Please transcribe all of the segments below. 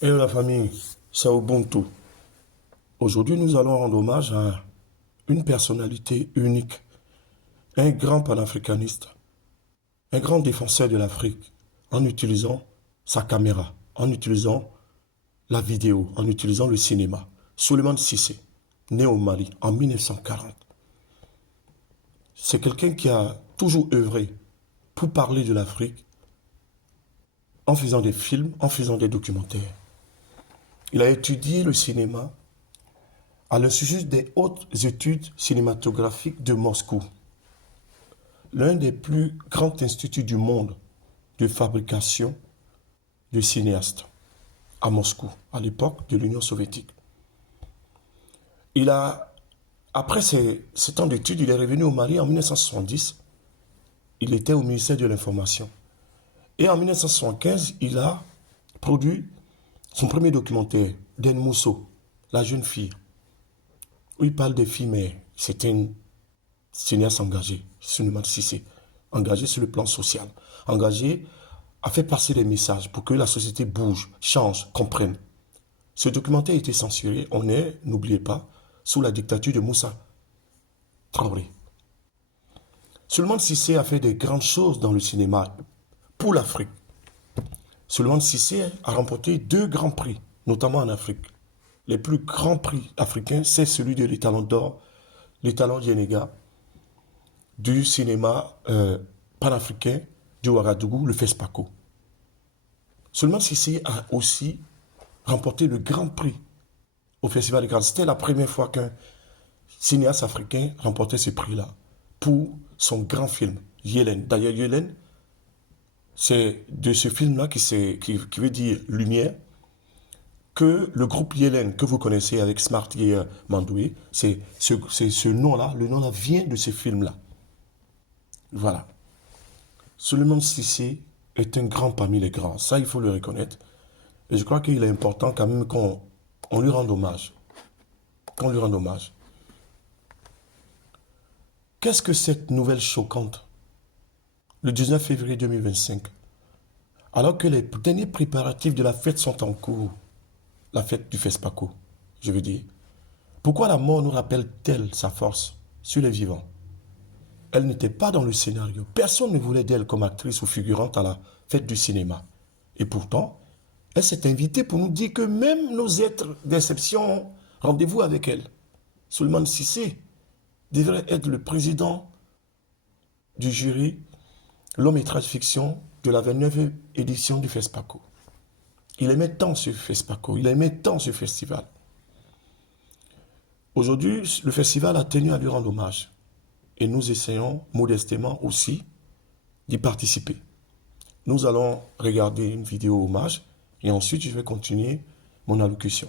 Et la famille, c'est Ubuntu. Aujourd'hui, nous allons rendre hommage à une personnalité unique, un grand panafricaniste, un grand défenseur de l'Afrique, en utilisant sa caméra, en utilisant la vidéo, en utilisant le cinéma. Souleymane Cissé, né au Mali en 1940. C'est quelqu'un qui a toujours œuvré pour parler de l'Afrique en faisant des films, en faisant des documentaires. Il a étudié le cinéma à l'Institut des hautes études cinématographiques de Moscou, l'un des plus grands instituts du monde de fabrication de cinéastes à Moscou, à l'époque de l'Union soviétique. Après ces temps d'études, il est revenu au Mali en 1970. Il était au ministère de l'Information. Et en 1975, il a produit son premier documentaire, Den Mousso, la jeune fille, où il parle des filles mères. C'était une cinéaste engagé, Souleymane Cissé, engagé sur le plan social, engagé à faire passer des messages pour que la société bouge, change, comprenne. Ce documentaire a été censuré, on est, n'oubliez pas, sous la dictature de Moussa Traoré. Souleymane Cissé a fait des grandes choses dans le cinéma pour l'Afrique. Souleymane Cissé a remporté 2 grands prix, notamment en Afrique. Les plus grands prix africains, c'est celui de l'Étalon d'or, l'Étalon Yenega, du cinéma panafricain du Ouagadougou, le FESPACO. Souleymane Cissé a aussi remporté le grand prix au Festival de Cannes. C'était la première fois qu'un cinéaste africain remportait ce prix-là pour son grand film, Yélène. D'ailleurs, Yélène, c'est de ce film-là qui veut dire lumière, que le groupe Yélène, que vous connaissez avec Smart et Mandoué, c'est ce nom-là, le nom-là vient de ce film-là. Voilà. Souleymane Cissé est un grand parmi les grands. Ça, il faut le reconnaître. Et je crois qu'il est important quand même qu'on lui rende hommage. Qu'on lui rende hommage. Qu'est-ce que cette nouvelle choquante? Le 19 février 2025, alors que les derniers préparatifs de la fête sont en cours, la fête du FESPACO, je veux dire, pourquoi la mort nous rappelle-t-elle sa force sur les vivants? Elle n'était pas dans le scénario. Personne ne voulait d'elle comme actrice ou figurante à la fête du cinéma. Et pourtant, elle s'est invitée pour nous dire que même nos êtres d'exception ont rendez-vous avec elle. Souleymane Cissé devrait être le président du jury long métrage fiction de la 29e édition du FESPACO. Il aimait tant ce FESPACO, il aimait tant ce festival. Aujourd'hui, le festival a tenu à lui rendre hommage. Et nous essayons modestement aussi d'y participer. Nous allons regarder une vidéo hommage et ensuite je vais continuer mon allocution.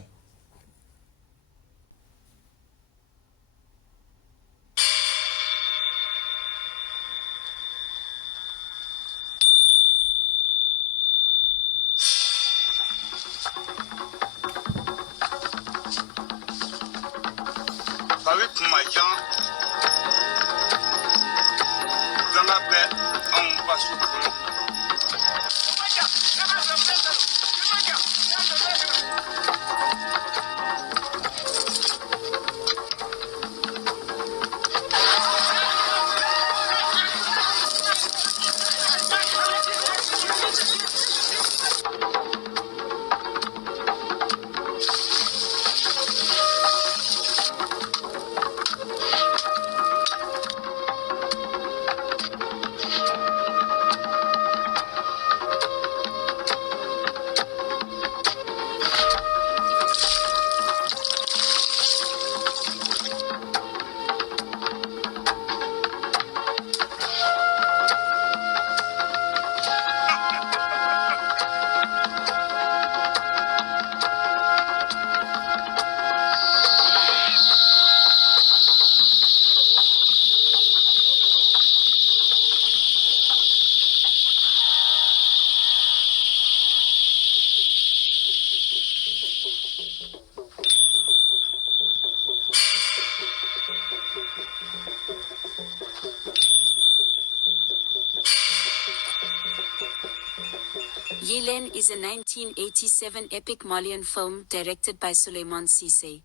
Yélène Ken is a 1987 epic Malian film directed by Souleymane Cissé.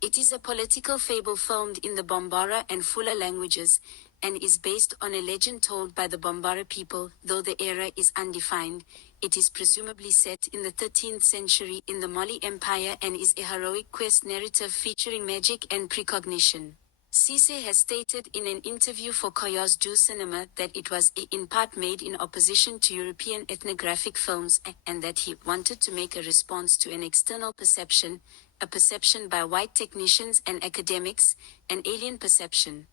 It is a political fable filmed in the Bambara and Fula languages, and is based on a legend told by the Bambara people. Though the era is undefined, it is presumably set in the 13th century in the Mali Empire and is a heroic quest narrative featuring magic and precognition. Cissé has stated in an interview for Koyos du Cinema that it was in part made in opposition to European ethnographic films, and that he wanted to make a response to an external perception, a perception by white technicians and academics, an alien perception.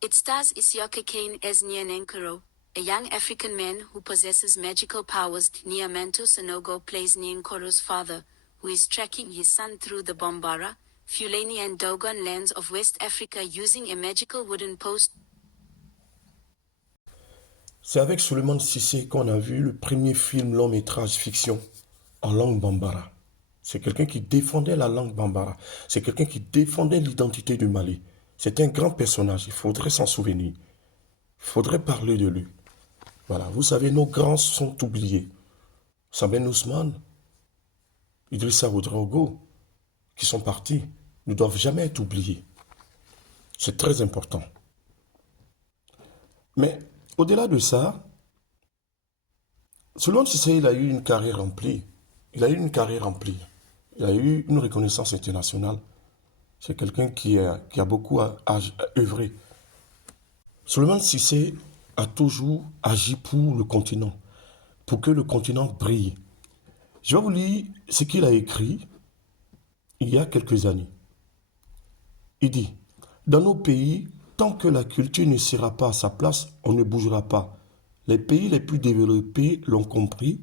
It stars Isiaka Kane as Nyanenkoro, a young African man who possesses magical powers. Niamanto Sanogo plays Nyankoro's father, who is tracking his son through the Bambara, Fulani and Dogon lands of West Africa using a magical wooden post. C'est avec Souleymane Cissé qu'on a vu le premier film long-métrage fiction en langue bambara. C'est quelqu'un qui défendait la langue bambara. C'est quelqu'un qui défendait l'identité du Mali. C'est un grand personnage, il faudrait s'en souvenir. Il faudrait parler de lui. Voilà, vous savez, nos grands sont oubliés. Saben Ousmane, Idrissa Ouedraogo, qui sont partis, ne doivent jamais être oubliés. C'est très important. Mais au-delà de ça, Souleymane Cissé, il a eu une carrière remplie. Il a eu une carrière remplie. Il a eu une reconnaissance internationale. C'est quelqu'un qui a beaucoup œuvré. Souleymane Cissé a toujours agi pour le continent, pour que le continent brille. Je vais vous lire ce qu'il a écrit il y a quelques années. Il dit, dans nos pays, tant que la culture ne sera pas à sa place, on ne bougera pas. Les pays les plus développés l'ont compris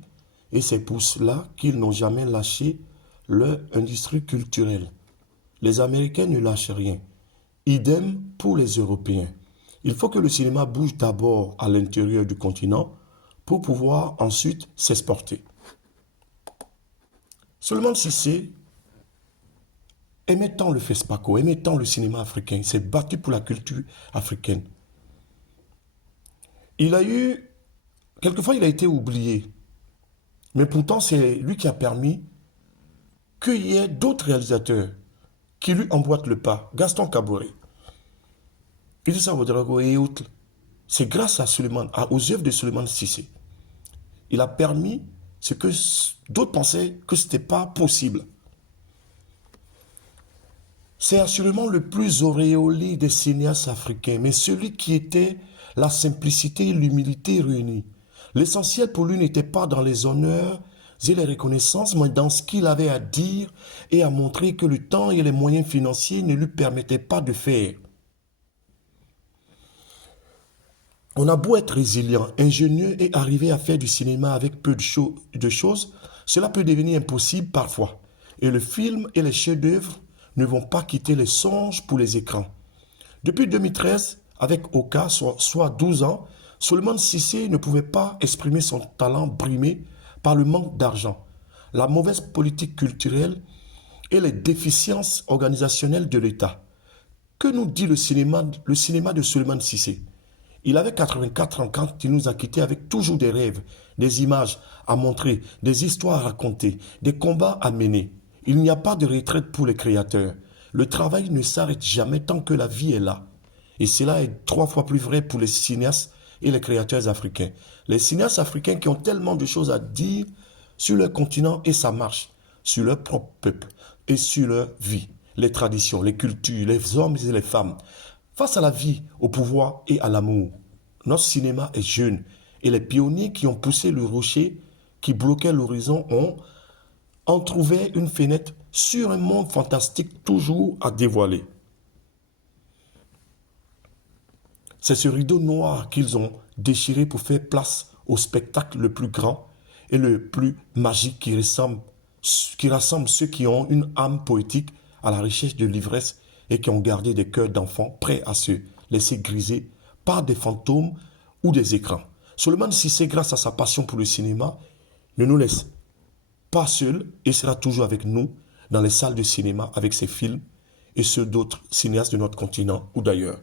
et c'est pour cela qu'ils n'ont jamais lâché leur industrie culturelle. Les Américains ne lâchent rien. Idem pour les Européens. Il faut que le cinéma bouge d'abord à l'intérieur du continent pour pouvoir ensuite s'exporter. Souleymane Cissé aimait tant le FESPACO, aimait tant le cinéma africain, il s'est battu pour la culture africaine. Quelquefois il a été oublié, mais pourtant c'est lui qui a permis qu'il y ait d'autres réalisateurs qui lui emboîtent le pas. Gaston Kaboré, Idrissa Ouedraogo et autres. C'est grâce à aux œuvres de Souleymane Cissé. Il a permis ce que d'autres pensaient que ce n'était pas possible. C'est assurément le plus auréolé des cinéastes africains, mais celui qui était la simplicité et l'humilité réunies. L'essentiel pour lui n'était pas dans les honneurs et les reconnaissances, mais dans ce qu'il avait à dire et à montrer que le temps et les moyens financiers ne lui permettaient pas de faire. On a beau être résilient, ingénieux et arriver à faire du cinéma avec peu de choses, cela peut devenir impossible parfois. Et le film et les chefs-d'œuvre ne vont pas quitter les songes pour les écrans. Depuis 2013, avec Oka, soit 12 ans, Souleymane Cissé ne pouvait pas exprimer son talent brimé par le manque d'argent, la mauvaise politique culturelle et les déficiences organisationnelles de l'État. Que nous dit le cinéma de Souleymane Cissé? Il avait 84 ans quand il nous a quittés avec toujours des rêves, des images à montrer, des histoires à raconter, des combats à mener. Il n'y a pas de retraite pour les créateurs. Le travail ne s'arrête jamais tant que la vie est là. Et cela est 3 fois plus vrai pour les cinéastes et les créateurs africains. Les cinéastes africains qui ont tellement de choses à dire sur leur continent et sa marche, sur leur propre peuple et sur leur vie, les traditions, les cultures, les hommes et les femmes. Face à la vie, au pouvoir et à l'amour, notre cinéma est jeune et les pionniers qui ont poussé le rocher qui bloquait l'horizon ont trouvé une fenêtre sur un monde fantastique toujours à dévoiler. C'est ce rideau noir qu'ils ont déchiré pour faire place au spectacle le plus grand et le plus magique qui rassemble ceux qui ont une âme poétique à la recherche de l'ivresse et qui ont gardé des cœurs d'enfants prêts à se laisser griser par des fantômes ou des écrans. Souleymane Cissé, grâce à sa passion pour le cinéma, ne nous laisse pas seuls et sera toujours avec nous dans les salles de cinéma avec ses films et ceux d'autres cinéastes de notre continent ou d'ailleurs.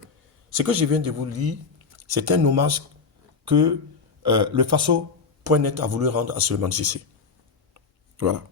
Ce que je viens de vous lire, c'est un hommage que le Faso.net a voulu rendre à Souleymane Cissé. Voilà.